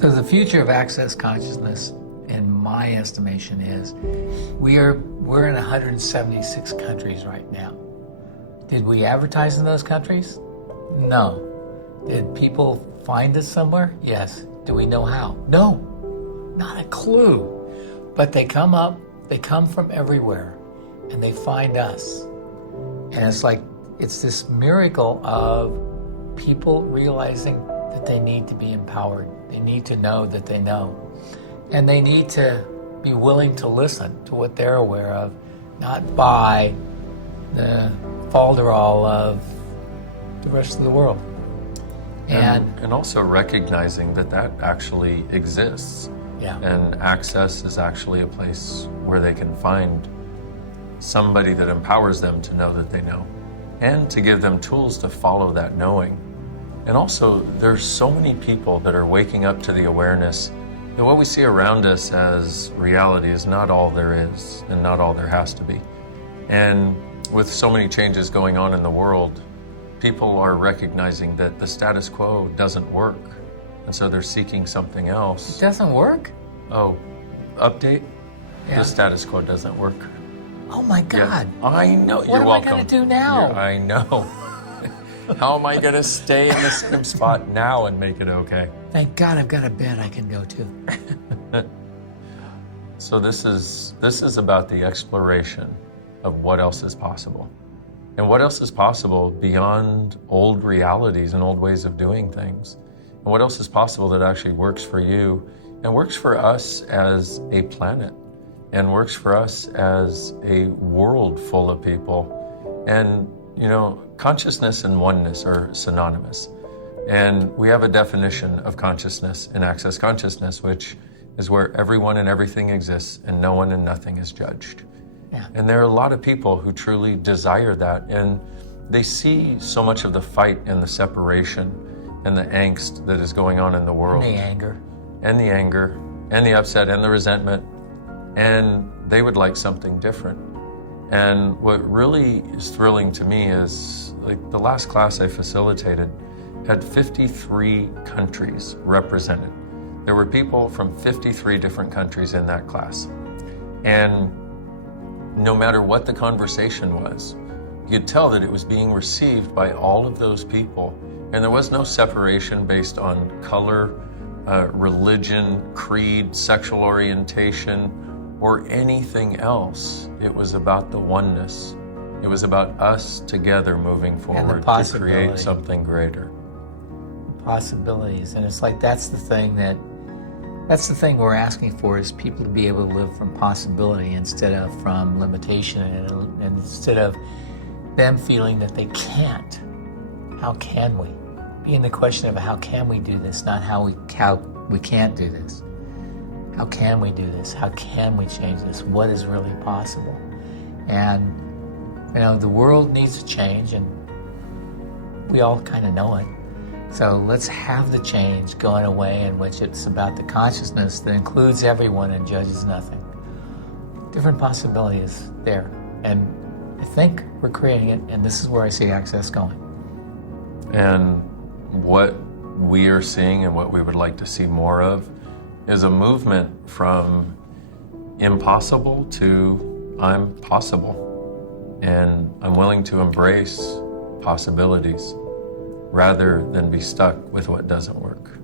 So the future of access consciousness, in my estimation, is we're in 176 countries right now. Did we advertise in those countries? No. Did people find us somewhere? Yes. Do we know how? No. Not a clue. But they come from everywhere, and they find us. And it's this miracle of people realizing that they need to be empowered. They need to know that they know. And they need to be willing to listen to what they're aware of, not buy the falderall of the rest of the world. And also recognizing that actually exists. Yeah. And access is actually a place where they can find somebody that empowers them to know that they know, and to give them tools to follow that knowing. And also, there's so many people that are waking up to the awareness that what we see around us as reality is not all there is and not all there has to be. And with so many changes going on in the world, people are recognizing that the status quo doesn't work. And so they're seeking something else. It doesn't work? Oh, update? Yeah. The status quo doesn't work. Oh my God. Yeah, I know. What You're am welcome. I going to do now? I know. How am I going to stay in the same spot now and make it okay? Thank God I've got a bed I can go to. So this is about the exploration of what else is possible. And what else is possible beyond old realities and old ways of doing things. And what else is possible that actually works for you and works for us as a planet and works for us as a world full of people. And, consciousness and oneness are synonymous. And we have a definition of consciousness in Access Consciousness, which is where everyone and everything exists and no one and nothing is judged. Yeah. And there are a lot of people who truly desire that, and they see so much of the fight and the separation and the angst that is going on in the world. And the anger. And the anger, and the upset, and the resentment, and they would like something different. And what really is thrilling to me is, the last class I facilitated had 53 countries represented. There were people from 53 different countries in that class. And no matter what the conversation was, you'd tell that it was being received by all of those people. And there was no separation based on color, religion, creed, sexual orientation, or anything else. It was about the oneness. It was about us together moving forward to create something greater. Possibilities. And it's that's the thing we're asking for, is people to be able to live from possibility instead of from limitation, and instead of them feeling that they can't. How can we? Being the question of how can we do this, not how we can't do this. How can we do this? How can we change this? What is really possible? And, the world needs to change, and we all kind of know it. So let's have the change go in a way in which it's about the consciousness that includes everyone and judges nothing. Different possibilities there. And I think we're creating it, and this is where I see Access going. And what we are seeing and what we would like to see more of is a movement from impossible to I'm possible. And I'm willing to embrace possibilities rather than be stuck with what doesn't work.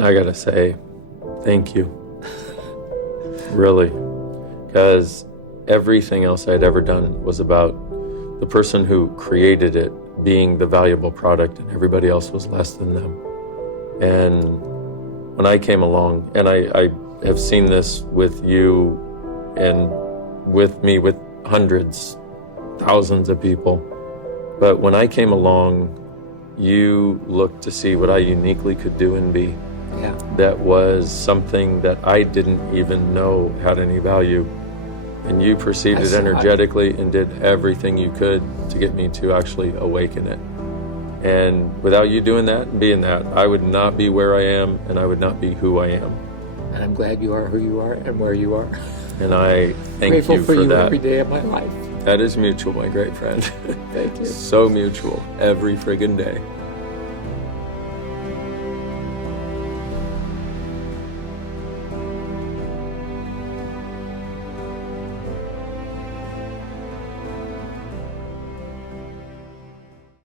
I gotta say, thank you. Really. Because everything else I'd ever done was about the person who created it being the valuable product and everybody else was less than them. And when I came along, and I have seen this with you and with me, with hundreds, thousands of people, but when I came along, you looked to see what I uniquely could do and be. Yeah. That was something that I didn't even know had any value. And you perceived it energetically and did everything you could to get me to actually awaken it. And without you doing that and being that, I would not be where I am, and I would not be who I am. And I'm glad you are who you are and where you are. And I thank Grateful you for you that. Every day of my life. That is mutual, my great friend. Thank you. So mutual, every friggin' day.